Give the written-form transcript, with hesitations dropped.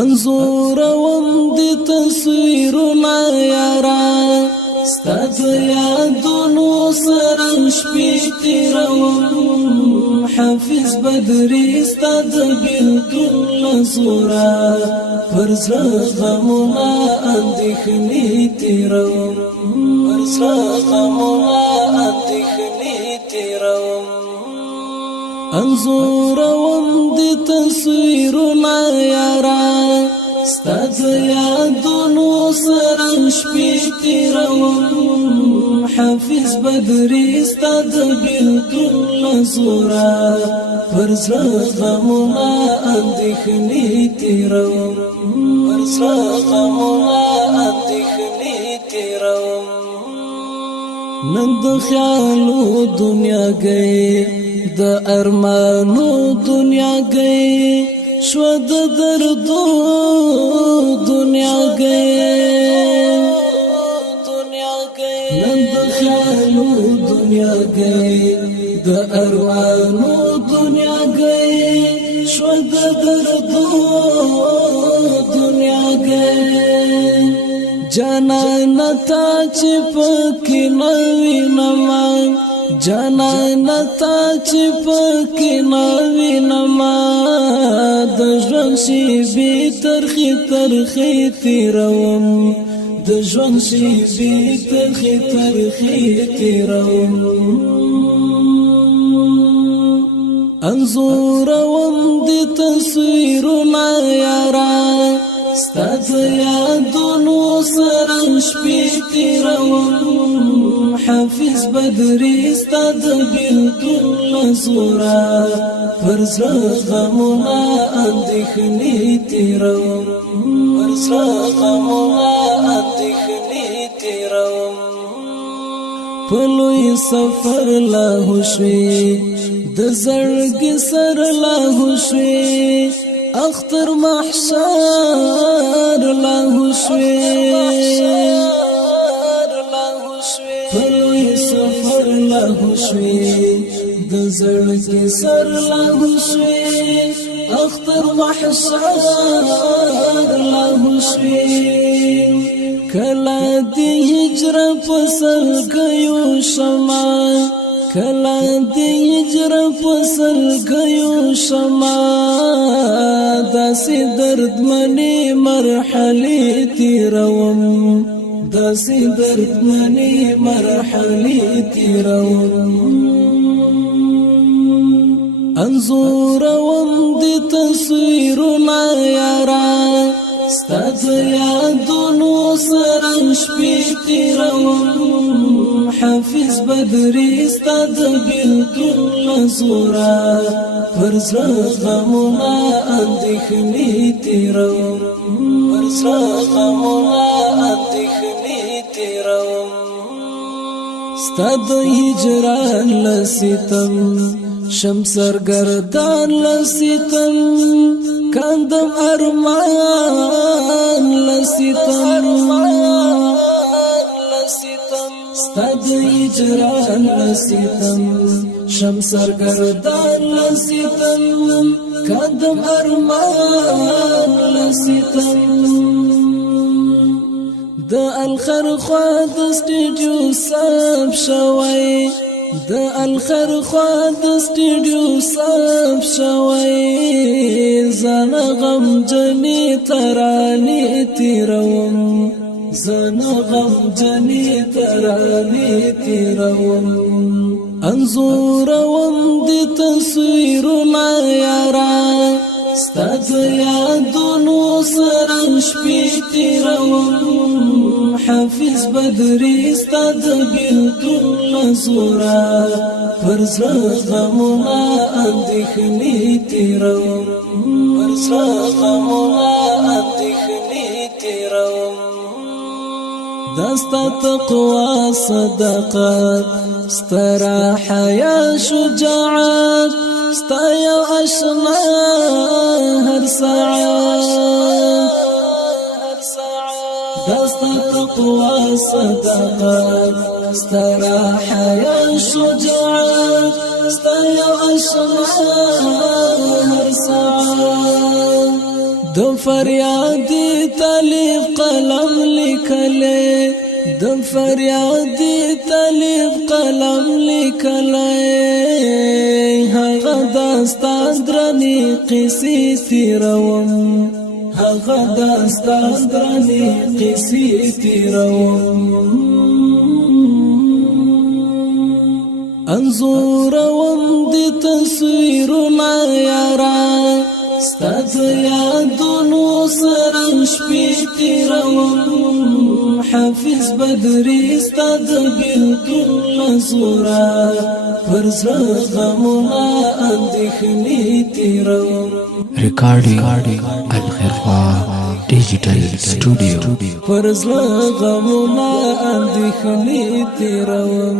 انظور وم دی تصویرنا یارا ستاد یادونو سره شپې تیروم حافظ بدری ستاد بیلتون لزورا پر زړه غمونه اندېښنې تیروم پر زړه غمونه اندېښنې تیروم انظور وم دی تصویرنا یارا ستاد یادونو سره شپې تیروم حافظ بدری ستاد بیلتون لزورا پر زړه غمونه اندېښنې تیروم پر زړه غمونه اندېښنې تیروم نن د خیالو دنیا گئی د ارمانو دنیا گئی شو د دردو دنیا گئی نن د خیالو دنیا گئی د ارمانو دنیا گئی شو د دردو دنیا گئی جانان تا چې پکې نوی نما جانان تا چې پکې نوی نما د ژوند شېبې ترخې تیروم د ژوند شېبې ترخې تیروم انځوروم د تصویرونه یارا ستاد یادونو سره شپې تیروم حافظ بدری ستاد بیلتون لزورا پر زړه غمونه اندېښنې تیروم پر زړه غمونه اندېښنې تیروم په لوی سفر لاهو شوې د زړګي سر لاهو شوې اختر محشر لاهو شوې پلوی سفر لاهو شوې د زړګي سر لاهو شوې اختر محشر لاهو شوې کلا دی هجر پسل گیو شما کلا دی هجر پسل گیو شما داسی درد منی مرحلی تیروم داسی درد منی مرحلی تیروم انظوروم دی تصویرنا یارا ستاد یادونو سره شپې تیروم حافظ بدری ستاد بیلتون لزورا پر زړه غمونه اندېښنې تیروم پر زړه غمونه اندېښنې تیروم ستاد هجران لستم شمسرګردان لستم کندم ارمان لستم ستاد هجران لستم شمسرګردان لستم کندم ارمان لستم د الخر خوا د سټډیو صاحب شوی د الخر خوا د سټډیو صاحب شوی زنه غم جنې ترانې تیروم زنه غم جنې ترانې تیروم انځوروم د تصویرونه یارا ستاد یادونو سره شپې تیروم حافظ بدری ستاد بیلتون لزورا پر زړه غمونه اندېښنې تیروم پر زړه غمونه اندېښنې تیروم داستا تقوا صداقت سترا حیا شجاعت ستا یو اشنا هر ساعت داستا تقوا صداقت سترا حیا شجاعت ستا یو اشنا هر ساعت د فریاد طالب قلم لیکلې د فریاد طالب قلم لیکلې هغه داستان درنې قصې تیروم هغه داستان درنې قصې تیروم انظورم د تصویرونه یارا ستاد یادونو سره شپې تیروم حافظ بدري ستاد بلکل لزورا پر زړه غمونه اندېښنې تیروم Recording Al-Khirwa Digital Studio پر زړه غمونه اندېښنې تیروم